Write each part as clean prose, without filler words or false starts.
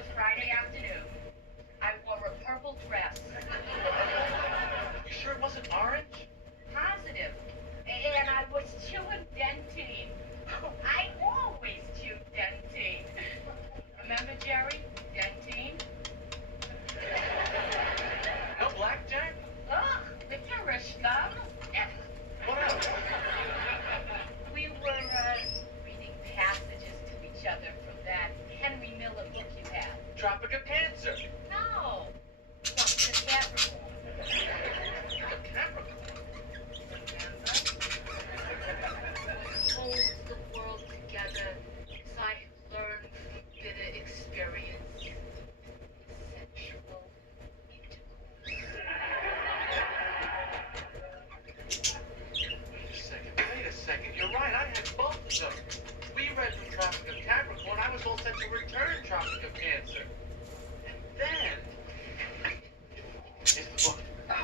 a Friday afternoon. I wore a purple dress. You sure it wasn't orange? Positive. And I was chewing Dentine. I always chew Dentine. Remember, Jerry? Dentine? No blackjack? Ugh, Victorishka. What else? We were reading passages to each other from that Henry Miller book you had. Tropic of Cancer. No. Dr. Capricorn. Capricorn. Remember? Holds the world together as I have learned from bitter experience. Sensual intercourse. Wait a second. You're right. I had both of them. We read from Tropic of Capricorn. I was all set to return Tropic of Cancer. And then... Here's the book. Ow.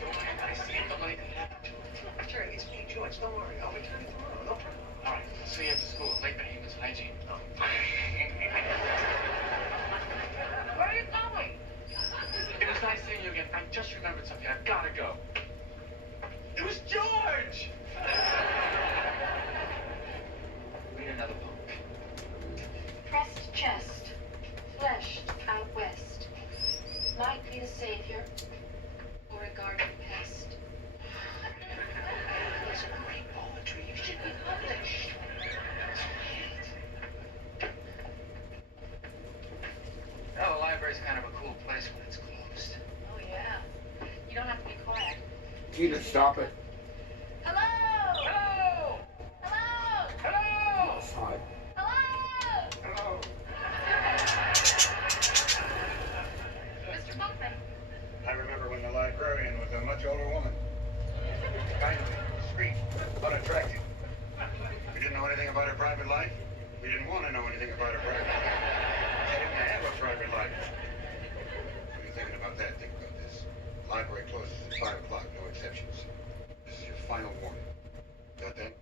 Don't worry about it. See it. Don't let anything happen to it. Jerry, it's me, George. Don't worry. I'll return it tomorrow. No problem. All right. See you after school. Late behaviors, hygiene. Oh. Where are you going? It was nice seeing you again. I just remembered something. I've got to go. It was George! Read another book. Pressed chest, fleshed out west, might be a savior or a garden pest. It's great poetry. You should be published. Well, the library's kind of a cool place when it's closed. Oh, yeah. You don't have to be quiet. Tina, stop it. Hello! Hello! Hello! Hello! Fine. Hello! Hello! Mr. Buckman. I remember when the librarian was a much older woman. Kindly, discreet, unattractive. We didn't know anything about her private life. We didn't want to know anything about her private life. She didn't have a private life. When you're thinking about that, think about this. The library closes at 5 o'clock, no exceptions. This is your final warning. Got that?